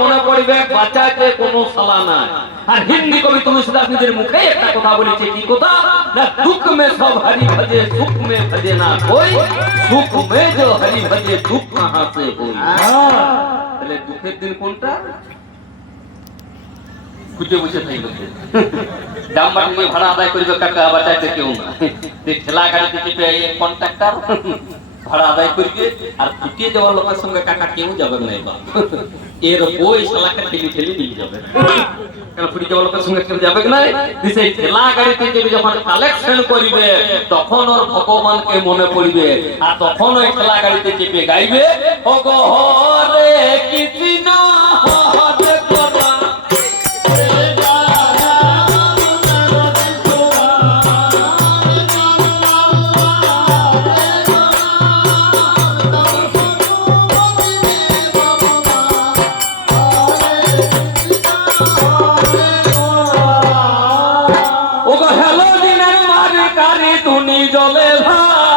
মনে পড়বে বাঁচাতে কোনো সালা নাই। আর হিন্দি কবি তুলসীদাস নিজের মুখে একটা কথা বলেছে, কি কথা না, দুঃখ মে সব হরি ভজে সুখ মে ভজে না কোই, সুখ মে जो हरि भजे दुख कहां से होई। তাহলে দুঃখের দিন কোনটা? খুঁজে বসে থাকবে ডাম্বার নিয়ে ভাড়া আদায় করবে কাকা, বাঁচাইতে কেউ না। ঠেলা গাড়িতে চেপে কন্ট্রাক্টর ভাড়া আদায় করবে, আর ফুটিয়ে যাওয়ার লোকের সঙ্গে কাকা কেউ যাবে না। এর বই শালাকে ঠেলি ঠেলি নিয়ে যাবে, কারণ ফুটিয়ে যাওয়ার লোকের সঙ্গে কেউ যাবে না। সেই ঠেলা গাড়িতে চেপে যখন কালেকশন করবে তখন ওর ভগবানকে মনে পড়বে, আর তখন ওই ঠেলা গাড়িতে চেপে গাইবে, ও গো হরে কৃষ্ণ হরে গোরা। জলে ভাই